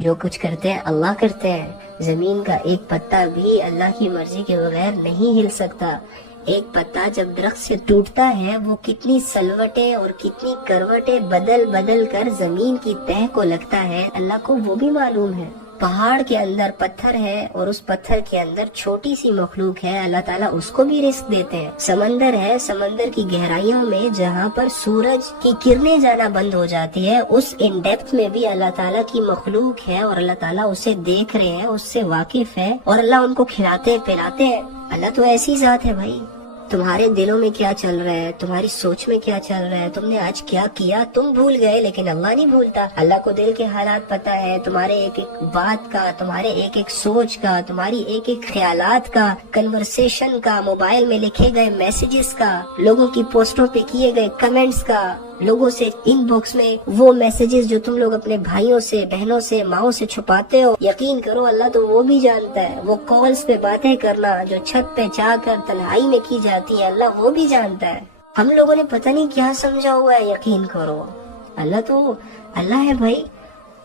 جو کچھ کرتے ہیں اللہ کرتے ہیں. زمین کا ایک پتا بھی اللہ کی مرضی کے بغیر نہیں ہل سکتا. ایک پتا جب درخت سے ٹوٹتا ہے وہ کتنی سلوٹیں اور کتنی کروٹیں بدل بدل کر زمین کی تہ کو لگتا ہے، اللہ کو وہ بھی معلوم ہے. پہاڑ کے اندر پتھر ہے اور اس پتھر کے اندر چھوٹی سی مخلوق ہے، اللہ تعالیٰ اس کو بھی رزق دیتے ہیں. سمندر ہے، سمندر کی گہرائیوں میں جہاں پر سورج کی کرنیں جانا بند ہو جاتی ہے، اس ان ڈیپتھ میں بھی اللہ تعالیٰ کی مخلوق ہے اور اللہ تعالیٰ اسے دیکھ رہے ہیں، اس سے واقف ہے اور اللہ ان کو کھلاتے پلاتے ہیں. اللہ تو ایسی ذات ہے بھائی. تمہارے دلوں میں کیا چل رہا ہے، تمہاری سوچ میں کیا چل رہا ہے، تم نے آج کیا کیا، تم بھول گئے لیکن اللہ نہیں بھولتا. اللہ کو دل کے حالات پتا ہے، تمہارے ایک ایک بات کا، تمہارے ایک ایک سوچ کا، تمہاری ایک ایک خیالات کا، کنورسیشن کا، موبائل میں لکھے گئے میسیجز کا، لوگوں کی پوسٹوں پہ کیے گئے کمنٹس کا، لوگوں سے ان باکس میں وہ میسیجز جو تم لوگ اپنے بھائیوں سے، بہنوں سے، ماؤں سے چھپاتے ہو. یقین کرو اللہ تو وہ بھی جانتا ہے. وہ کالز پہ باتیں کرنا جو چھت پہ جا کر تنہائی میں کی جاتی ہے، اللہ وہ بھی جانتا ہے. ہم لوگوں نے پتہ نہیں کیا سمجھا ہوا ہے. یقین کرو اللہ تو اللہ ہے بھائی.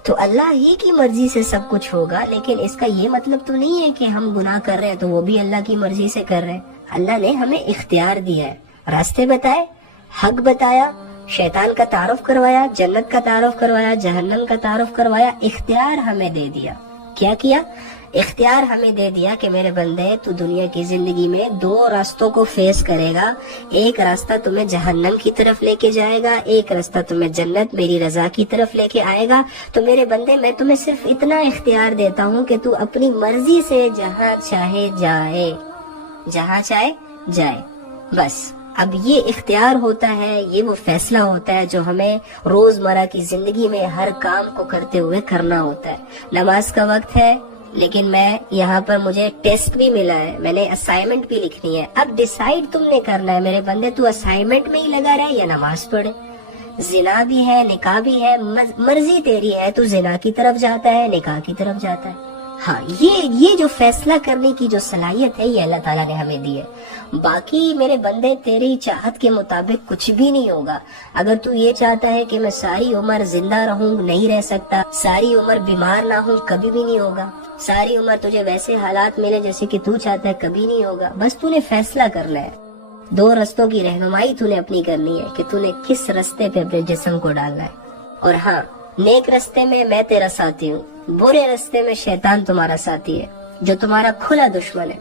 تو اللہ ہی کی مرضی سے سب کچھ ہوگا، لیکن اس کا یہ مطلب تو نہیں ہے کہ ہم گناہ کر رہے ہیں تو وہ بھی اللہ کی مرضی سے کر رہے ہیں. اللہ نے ہمیں اختیار دیا ہے، راستے بتائے، حق بتایا، شیطان کا تعارف کروایا، جنت کا تعارف کروایا، جہنم کا تعارف کروایا، اختیار ہمیں دے دیا. کیا کیا؟ اختیار ہمیں دے دیا کہ میرے بندے تو دنیا کی زندگی میں دو راستوں کو فیس کرے گا. ایک راستہ تمہیں جہنم کی طرف لے کے جائے گا، ایک راستہ تمہیں جنت میری رضا کی طرف لے کے آئے گا. تو میرے بندے میں تمہیں صرف اتنا اختیار دیتا ہوں کہ تو اپنی مرضی سے جہاں چاہے جائے، جہاں چاہے جائے. بس اب یہ اختیار ہوتا ہے، یہ وہ فیصلہ ہوتا ہے جو ہمیں روزمرہ کی زندگی میں ہر کام کو کرتے ہوئے کرنا ہوتا ہے. نماز کا وقت ہے لیکن میں یہاں پر مجھے ٹیسٹ بھی ملا ہے، میں نے اسائنمنٹ بھی لکھنی ہے. اب ڈیسائیڈ تم نے کرنا ہے میرے بندے، تو اسائنمنٹ میں ہی لگا رہے یا نماز پڑھے. زنا بھی ہے، نکاح بھی ہے، مرضی تیری ہے. تو زنا کی طرف جاتا ہے، نکاح کی طرف جاتا ہے. ہاں یہ جو فیصلہ کرنے کی جو صلاحیت ہے یہ اللہ تعالیٰ نے ہمیں دی ہے. باقی میرے بندے تیری چاہت کے مطابق کچھ بھی نہیں ہوگا. اگر تو یہ چاہتا ہے کہ میں ساری عمر زندہ رہوں، نہیں رہ سکتا. ساری عمر بیمار نہ ہوں، کبھی بھی نہیں ہوگا. ساری عمر تجھے ویسے حالات ملے جیسے کہ تو چاہتا ہے، کبھی نہیں ہوگا. بس تو نے فیصلہ کرنا ہے. دو رستوں کی رہنمائی تو نے اپنی کرنی ہے کہ تو نے کس رستے پہ اپنے جسم کو ڈالنا ہے. اور ہاں، نیک رستے میں تیرا ساتھی ہوں، برے رستے میں شیطان تمہارا ساتھی ہے جو تمہارا کھلا دشمن ہے.